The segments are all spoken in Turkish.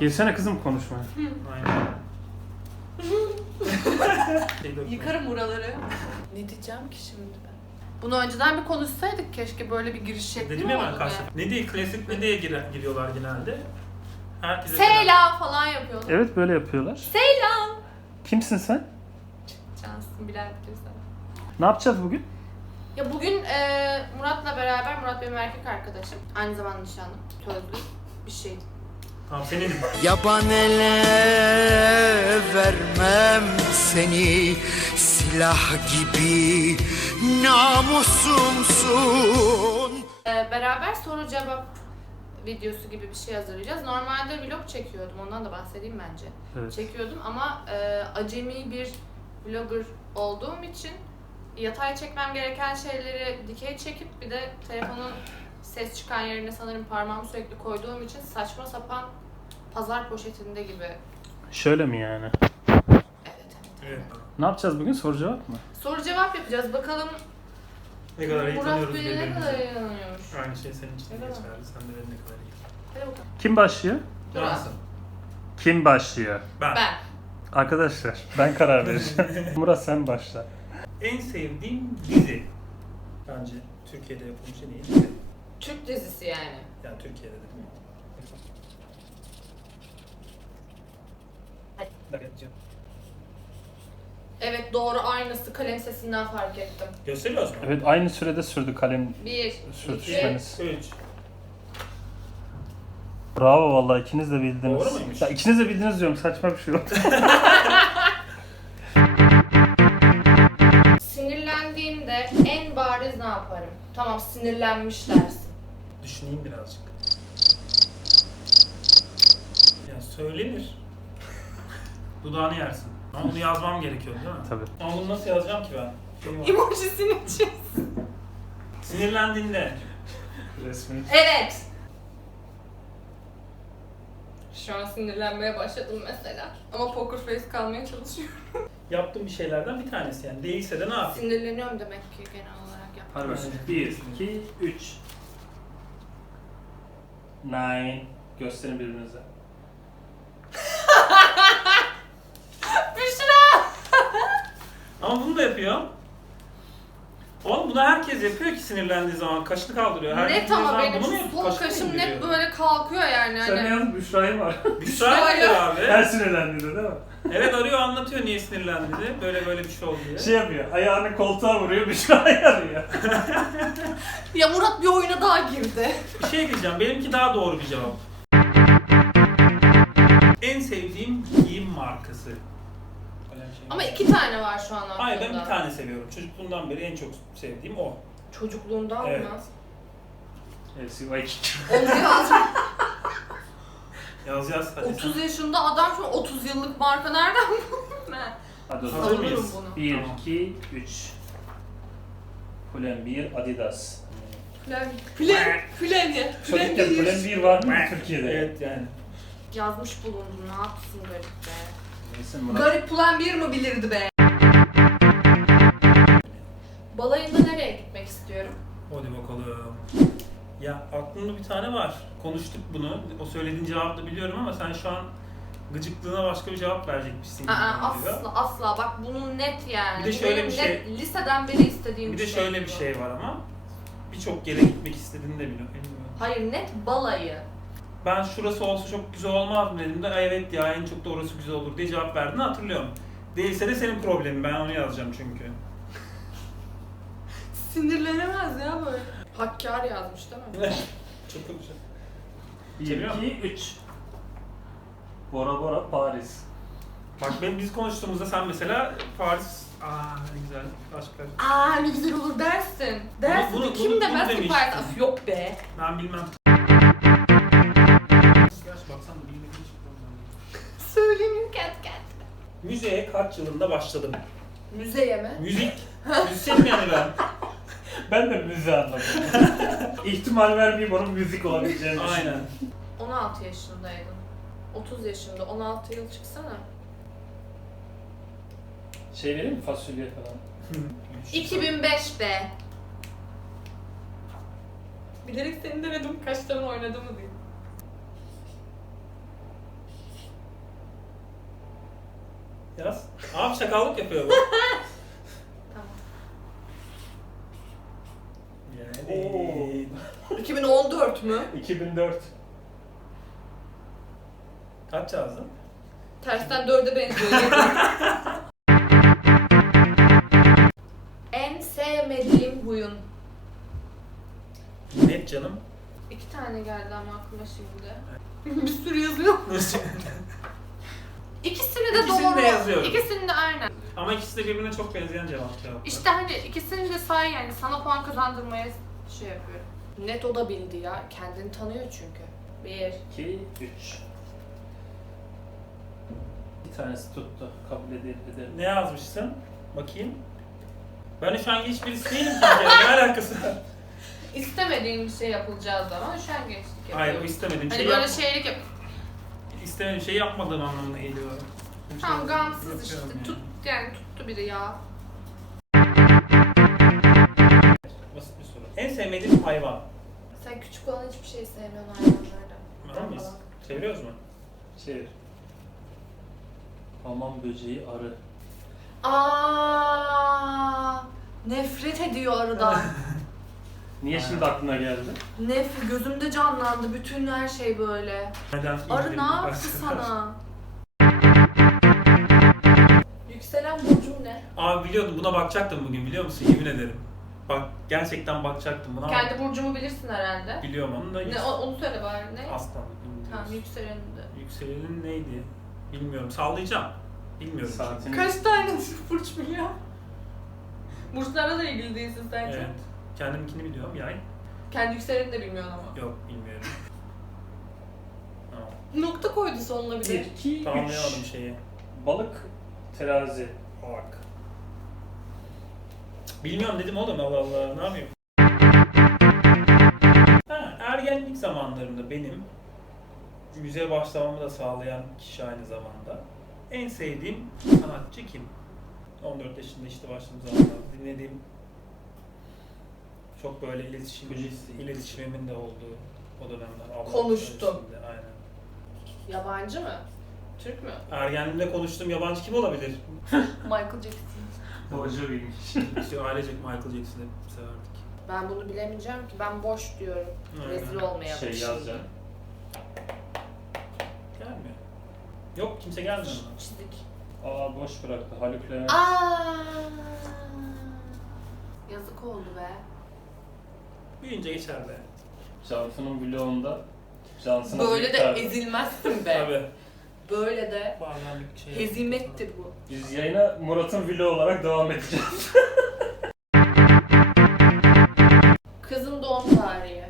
Girsene kızım konuşmaya. Aynen. Şey. Yıkarım buraları. Ne diyeceğim ki şimdi ben? Bunu önceden bir konuşsaydık keşke böyle bir giriş şekli Dedim mi ya ben olurdu karşı. Ne diye klasik ne diye gir- giriyorlar genelde? Herkese Selam falan yapıyorlar. Evet böyle yapıyorlar. Selam. Kimsin sen? Cansın bilen bilirsen. Ne yapacağız bugün? Ya bugün e, Murat'la beraber, Murat benim erkek arkadaşım. Aynı zamanda nişanlım. Sözlü bir şeydi. Tamam senin Yaban ele vermem seni Silah gibi namusumsun E, beraber soru cevap videosu gibi bir şey hazırlayacağız. Normalde vlog çekiyordum. Ondan da bahsedeyim bence. Evet. Çekiyordum ama e, acemi bir vlogger olduğum için yatay çekmem gereken şeyleri dikey çekip bir de telefonun ses çıkan yerine sanırım parmağımı sürekli koyduğum için saçma sapan pazar poşetinde gibi. Şöyle mi yani? Evet evet. Ne yapacağız bugün? Soru cevap mı? Soru cevap yapacağız. Bakalım Ne kadar iyi Murat tanıyoruz Bey'e ne birbirimizi. kadar inanıyormuş. Aynı şey senin için de Evet. geçerli. Sen de ne kadar iyi. Hadi bakalım. Kim başlıyor? Cansın. Kim başlıyor? Ben. Ben. Arkadaşlar ben karar vereceğim. Murat sen başla. En sevdiğim dizi. Bence Türkiye'de yapılmış en iyi dizi. Türk dizisi yani. Yani Türkiye'de değil mi? Evet doğru aynısı kalem sesinden fark ettim. Gösteriyoruz mu? Evet aynı sürede sürdü kalem Bir, sürtüşmeniz. 3. Bravo vallahi ikiniz de bildiniz. Doğru muymuş? Ya ikiniz de bildiniz diyorum saçma bir şey yok. Sinirlendiğimde en bariz ne yaparım? Tamam sinirlenmiş dersin. Düşüneyim birazcık. Ya söylenir. Dudağını yersin. Ama bunu yazmam gerekiyor değil mi? Tabii. Ama bunu nasıl yazacağım ki ben? Şey var. Emojisini çiz. Sinirlendiğinde Resmini. Evet. Şu an sinirlenmeye başladım mesela. Ama poker face kalmaya çalışıyorum. yaptığım bir şeylerden bir tanesi yani. Değilse de ne yapayım? Sinirleniyorum demek ki genel olarak yap. Hadi bakalım. 1, 2, 3. Nine. Gösterin birbirinize. Büşra! Ama bunu da yapıyor. Oğlum bunu herkes yapıyor ki sinirlendiği zaman. Kaşını kaldırıyor. Herkes Net ama zaman benim şu sol kaşım net böyle kalkıyor yani. Sen ne Hani. yazdın? Büşra'yı var. Büşra yapıyor abi. Her sinirlendiğinde değil mi? Evet arıyor anlatıyor niye sinirlendiğini. Böyle böyle bir şey oldu diye. Şey yapıyor, ayağını koltuğa vuruyor, Büşra'yı arıyor. Ya Murat bir oyuna daha girdi. Bir şey diyeceğim. Benimki daha doğru bir cevap. En sevdiğim giyim markası. Bir Ama iki tane var şu an aklımda. Hayır ben bir tane seviyorum. Çocukluğumdan beri en çok sevdiğim o. Çocukluğundan Evet. mı? LCY2. Onu biraz Yaz yaz hadi. 30 yaşında adam şu an 30 yıllık marka nereden buldun ben? Hadi o Hazır zaman. mıyız? bunu. 1, Tamam. 2, 3. Fulen 1, Adidas. Plan, plan, plan ya. Plan Çocukken değil. Fulen 1 var mı Türkiye'de? Evet yani. Yazmış bulundum ne yapsın garip be. Neyse Murat. Garip plan bir mi bilirdi be? Balayında nereye gitmek istiyorum? Hadi bakalım. Ya aklımda bir tane var. Konuştuk bunu. O söylediğin cevabı biliyorum ama sen şu an gıcıklığına başka bir cevap verecekmişsin. gibi Aa, geliyor. asla asla bak bunun net yani. Bir de şöyle Benim bir şey- net liseden beri istediğim Bir bir de şey. şöyle bir bu. şey var ama birçok yere gitmek istediğini de biliyorum. Hayır net balayı. Ben şurası olsa çok güzel olmaz mı dedim de "Ay evet ya en çok da orası güzel olur diye cevap verdiğini hatırlıyorum. Değilse de senin problemin. Ben onu yazacağım çünkü. Sinirlenemez ya böyle. Hakkar yazmış değil mi? çok güzel. 1, Seviyor 2, 3. Bora Bora Paris. Bak ben biz konuştuğumuzda sen mesela Paris aa ne güzel aşklar. Aa ne güzel olur dersin. Dersin bunu- de kim bunu- demez bunu ki demiştim. Paris? Af, Yok be. Ben bilmem. Baksana bilmediğim hiçbir yok. Söyleyeyim kat kat. Müziğe kaç yılında başladım? Müzeye mi? Müzik. Müzisyenim yani ben. Ben de müziği anladım. İhtimal vermeyeyim onun müzik olabileceğini Aynen. düşünüyorum. 16 yaşındaydın. 30 yaşında 16 yıl çıksana. Şey vereyim mi fasulye falan? 2005'te. Bilerek seni denedim kaç tane oynadığımı diyeyim. Yaz. Abi şakallık yapıyor bu. Tamam. Yani. 2014 mü? 2004. Kaç yazdın? Tersten dörde benziyor. en sevmediğim huyun. Net canım. İki tane geldi ama aklıma şimdi. bir sürü yazıyor. İkisini de İkisini doğru. de yazıyorum. İkisini de aynen. Ama ikisi de birbirine çok benzeyen cevap cevaplar. İşte hani ikisini de say yani sana puan kazandırmaya şey yapıyor. Net o da bildi ya. Kendini tanıyor çünkü. Bir. 2, 3. Bir tanesi tuttu. Kabul ederim. Ne yazmışsın? Bakayım. Ben şu an hiçbirisi değilim ki. Ne alakası var? İstemediğin bir şey yapılacağı zaman üşengeçlik yapıyor. Hayır bu istemediğim Hani şey böyle yap- şeylik yap. İstemediğim şey yapmadığım anlamına geliyor. Tamam Şey gamsız işte. yapıyorum Tut yani tuttu biri ya. Basit bir soru. En sevmediğim hayvan. Sen küçük olan hiçbir şey sevmiyorsun hayvanlardan. Var mıyız? Seviyoruz mu? Çevir. Hamam böceği arı. Aa, nefret ediyor arıdan. Niye şimdi aklına geldi? Nef gözümde canlandı bütün her şey böyle. Neden? Arı ne yaptı sana? Yükselen burcum ne? Abi biliyordum buna bakacaktım bugün biliyor musun? Yemin ederim. Bak gerçekten bakacaktım buna ama Kendi burcumu bilirsin herhalde. biliyorum onu da Ne, o- onu söyle bari ne? aslan. Tamam yükselenim de. Yükselenin neydi? Bilmiyorum. Sallayacağım. Bilmiyorum. Saatini. Kaç tane burç biliyor? Burçlarla da ilgili değilsin sence. Evet. Kendiminkini biliyorum. Yay. Kendi yükselenini de bilmiyorsun ama. Yok bilmiyorum. Tamam. Nokta koydu sonuna bir 1, de. 2, 3. Tamamlayamadım şeyi. Balık, terazi. Bak. Bilmiyorum dedim oğlum Allah Allah ne yapayım? Ha, ergenlik zamanlarında benim müziğe başlamamı da sağlayan kişi aynı zamanda. En sevdiğim sanatçı kim? 14 yaşında işte başladığım zamanlarda dinlediğim çok böyle iletişim, iletişimimin de olduğu o dönemler. Konuştum. içerisinde, Aynen. Yabancı mı? Türk mü? Ergenliğimde konuştuğum yabancı kim olabilir? Michael Jackson. Hoca bilmiş. İşte ailecek Michael Jackson'ı severdik. Ben bunu bilemeyeceğim ki. Ben boş diyorum. Aynen. Rezil olmaya Şey yazacağım. Gelmiyor. Yok kimse gelmiyor. bana. Çizik. Aa boş bıraktı. Haluk Levent. Aa! Yazık oldu be. Büyüyünce geçer be. Cansu'nun vlogunda Cansu'na Böyle de büyükler- ezilmezsin be. Tabii. Böyle de Bazen bir şey. hezimettir bu. Biz yayına Murat'ın vlogu olarak devam edeceğiz. Kızın doğum tarihi.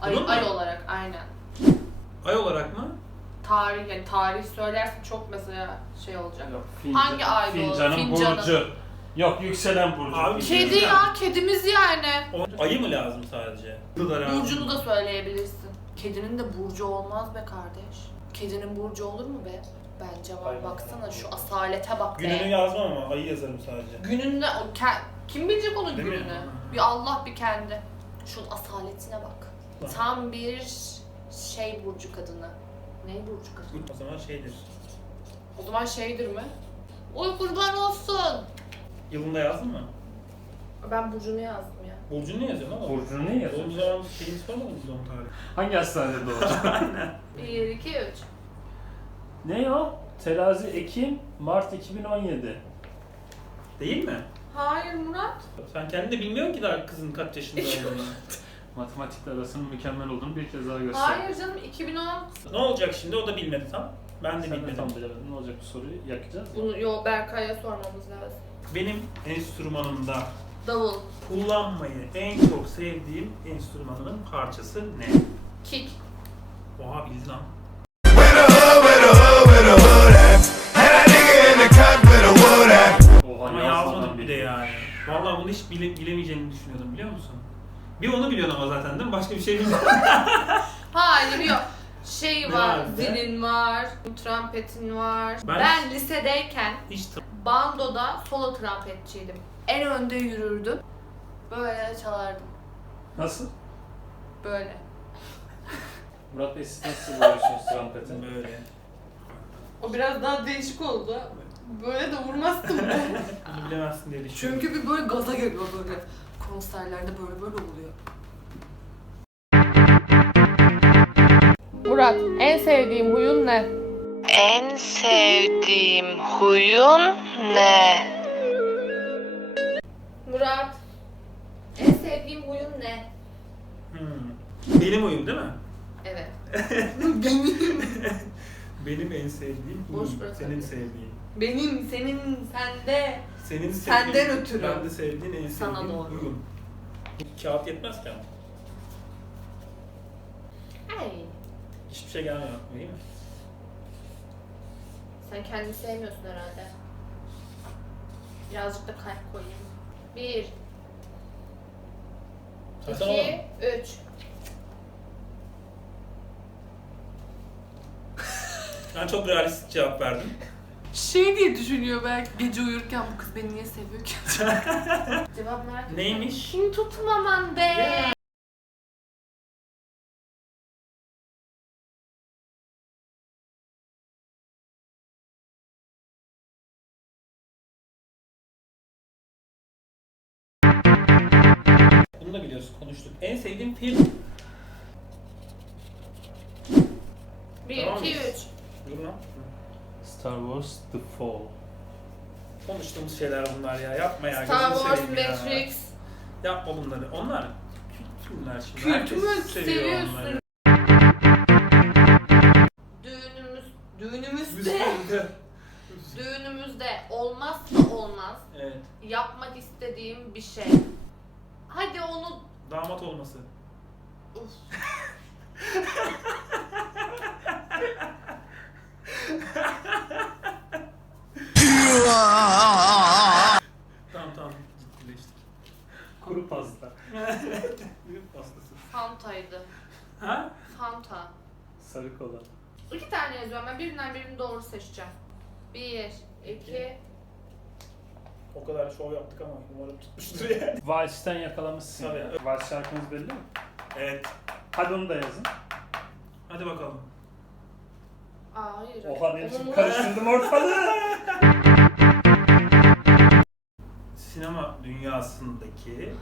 Ay, Bunun mu? ay olarak aynen. Ay olarak mı? Tarih yani tarih söylersin çok mesela şey olacak. Yok, Hangi ayda olur? Fincanın Fincanın. burcu. Yok yükselen burcu. Abi. Kedi ya, kedimiz yani. O, ayı mı lazım sadece? Bu da lazım. Burcunu da söyleyebilirsin. Kedinin de burcu olmaz be kardeş. Kedinin burcu olur mu be? Bence var. Aynen. Baksana şu asalete bak Gününü be. yazmam ama ayı yazarım sadece. Gününde o ke- kim bilecek onun Değil mi? gününü? Bir Allah bir kendi. Şunun asaletine bak. Tam bir şey burcu kadını. Ne burcu kadını? O zaman şeydir. O zaman şeydir mi? Oy kurban olsun. Yılında yazdın mı? Ben burcunu yazdım ya. Burcunu ne yazıyorsun ama? Burcunu ne yazıyor? Doğum zaman şeyini sormadın mı doğum tarihi? Hangi hastanede doğacak? 1, 2, 3. ne o? Terazi Ekim, Mart 2017. Değil mi? Hayır Murat. Sen kendin de bilmiyorsun ki daha kızın kaç yaşında olduğunu. Matematikle arasının mükemmel olduğunu bir kez daha göster. Hayır canım 2010. ne olacak şimdi? O da bilmedi tam. Ben de Sen de bilmedim. tam bilemedin. Ne olacak bu soruyu yakacağız. mı? Bunu yo Berkay'a sormamız lazım. Benim enstrümanımda Davul, kullanmayı en çok sevdiğim enstrümanımın parçası ne? kick. Oha bildin lan. Oha Ama yazmadık bir de yani. Vallahi bunu hiç bile, bilemeyeceğini düşünüyordum biliyor musun? Bir onu biliyorsun ama zaten değil mi? Başka bir şey bilmiyorum. Hayır yok. Şey Ne var, vardı? zilin var, trompetin var. Ben- Ben, lisedeyken hiç t- bandoda solo trompetçiydim. En önde yürürdüm. Böyle çalardım. Nasıl? Böyle. Murat Bey siz nasıl buluyorsunuz trompeti? böyle. O biraz daha değişik oldu. Böyle de vurmazdım ben. Bunu bilemezsin diye düşünüyorum. Çünkü bir böyle gaza geliyor böyle. Konserlerde böyle böyle oluyor. Murat, en sevdiğim huyun ne? En sevdiğim huyun ne? Murat, en sevdiğim huyun ne? Hmm. Benim oyum değil mi? Evet. Benim en sevdiğim Boş huyum. bırak Senin sevdiğin. Benim, senin, sende. Senin Senden sevdiğin, ötürü. Ben de sevdiğin en Sana sevdiğim doğru. huyum. Kağıt yetmez ki ama. Ay. Hiçbir şey gelmiyor aklıma değil mi? Sen kendini sevmiyorsun herhalde. Birazcık da kalp koyayım. Bir, oğlum. iki, üç. Ben çok realistik cevap verdim. Şey diye düşünüyor belki gece uyurken bu kız beni niye seviyor ki? Cevap merak ettim. Neymiş? Kim tutmaman be? Bunu En sevdiğim film. Bir, Tamam iki, mıyız? üç. Dur lan. Star Wars The Fall. Konuştuğumuz şeyler bunlar ya. Yapma ya. Star gözünü Wars, seveyim ya. Matrix. Yapma bunları. Onlar kült filmler şimdi. Kült Herkes mü seviyor seviyorsun? onları. Düğünümüz, düğünümüzde, düğünümüzde olmazsa olmaz Evet. yapmak istediğim bir şey. Hadi onu Damat olması. Tamam tamam. Ciddileştik. Kuru pasta. Büyük pastası. Fanta'ydı. Ha? Fanta. Sarı kola. İki tane yazıyorum ben birinden birini doğru seçeceğim. Bir, iki, O kadar şov yaptık ama umarım tutmuştur yani. Vals'ten yakalamışsın. Tabii. ya. Vals şarkınız belli mi? Evet. Hadi onu da yazın. Hadi bakalım. Aa hayır. Oha biçim mu- karıştırdım ortalığı. Sinema dünyasındaki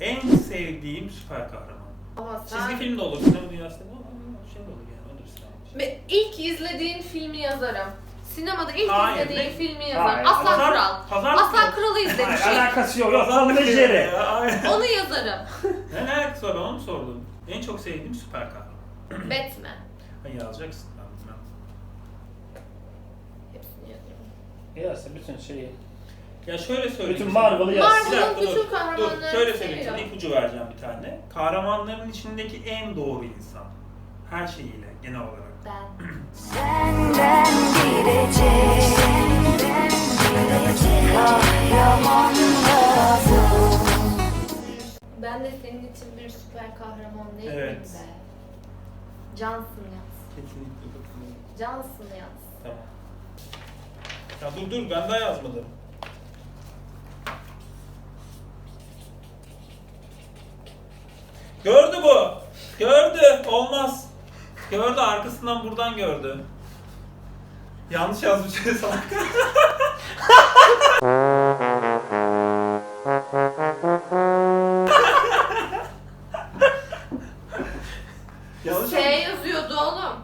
en sevdiğim süper kahraman. Ama Çizgi sen... film de olur, sinema dünyasında da olur, şey de olur yani, odur sinema. Ve ilk izlediğin filmi yazarım. Sinemada ilk Hayır, izlediğin ne? filmi yazarım. Hayır, Aslan Pazar- Kral. Pazar Aslan Kral'ı Hayır, izlemişim. alakası yok. Yok aynen. Onu yazarım. Ne ne alakası var ben onu mu sordum? En çok sevdiğim süper kahraman. Batman. Ha yazacaksın ben bilmem. Hepsini yazarım. Yazsa bütün şeyi. Ya şöyle söyleyeyim. Bütün sana. Marvel'ı yaz. Bir Marvel'ın dakika dur. bütün Dur kahramanlarını şöyle söyleyeyim sana seviyorum. ipucu vereceğim bir tane. Kahramanların içindeki en doğru insan. Her şeyiyle genel olarak. Ben. Senden gidecek, senden gidecek kahraman lazım. Ben de senin için bir süper kahraman değilim Evet. be. Cansın yaz. Kesinlikle katılıyorum. Cansın yaz. Tamam. Ya dur dur ben daha yazmadım. Gördü bu. Gördü. Olmaz. Gördü arkasından buradan gördü. Yanlış yazmış salak. Yanlış S yazıyordu oğlum.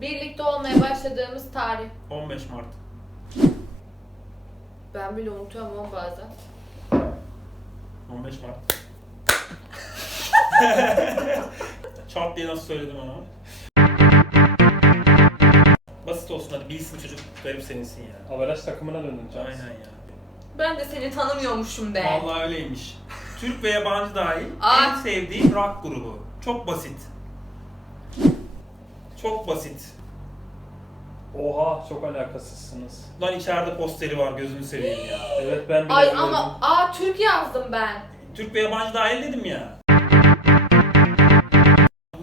Birlikte olmaya başladığımız tarih. 15 Mart. Ben bile unutuyorum ama bazen. 15 Mart. Çat diye nasıl söyledim ama. Basit olsun hadi bilsin çocuk garip seninsin ya. Averaj takımına döndün Can. Aynen ya. Ben de seni tanımıyormuşum be. Vallahi öyleymiş. Türk ve yabancı dahil Aa. en sevdiğim rock grubu. Çok basit. Çok basit. Oha çok alakasızsınız. Lan içeride posteri var gözünü seveyim ya. Evet ben bile Ay gördüm. ama aa Türk yazdım ben. Türk ve yabancı dahil dedim ya.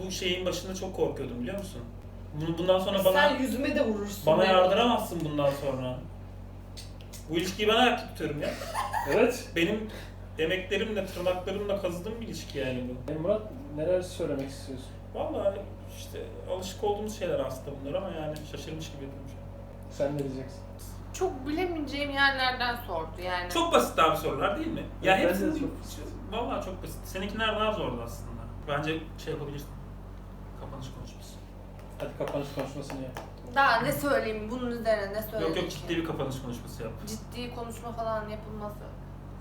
Bu şeyin başında çok korkuyordum biliyor musun? Bunu bundan sonra bana Sen yüzüme de vurursun. bana beni. yardıramazsın bundan sonra. Bu ilişkiyi ben ayakta tutuyorum ya. Evet. Benim emeklerimle, tırnaklarımla kazıdığım bir ilişki yani bu. E, Murat neler söylemek istiyorsun? Vallahi işte alışık olduğumuz şeyler aslında bunlar ama yani şaşırmış gibi şu an. Sen ne diyeceksin? Çok bilemeyeceğim yerlerden sordu yani. Çok basit abi sorular değil mi? Ya Evet, hepsi bence de çok basit. Vallahi çok basit. Seninkiler daha zordu aslında. Bence şey yapabilirsin. Kapanış konuşması. Hadi kapanış konuşmasını yap. Daha ne söyleyeyim bunun üzerine ne söyleyeyim Yok yok ki? ciddi bir kapanış konuşması yap. Ciddi konuşma falan yapılması.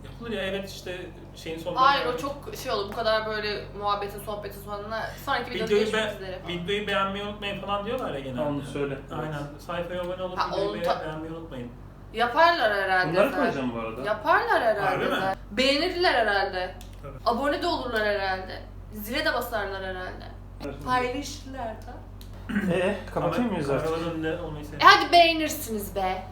Yapılır ya evet işte şeyin sonunda... Hayır o çok şey olur bu kadar böyle muhabbetin sohbetin sonuna sonraki videoda Videoyu, görüşmek be, üzere. videoyu beğenmeyi unutmayın falan diyorlar ya genelde. Onu söyle. Aynen. Sayfaya abone olup Ha, videoyu onu ta- beğenmeyi unutmayın. Yaparlar herhalde. Bunları zaten. koyacağım bu arada. Yaparlar herhalde. Harbi mi? zaten. Beğenirler herhalde. Tabii. Abone de olurlar herhalde. Zile de basarlar herhalde. Paylaşırlar da. Eee kapatayım mıyız artık? Kameraların önünde olmayı E seviyorum. hadi beğenirsiniz be.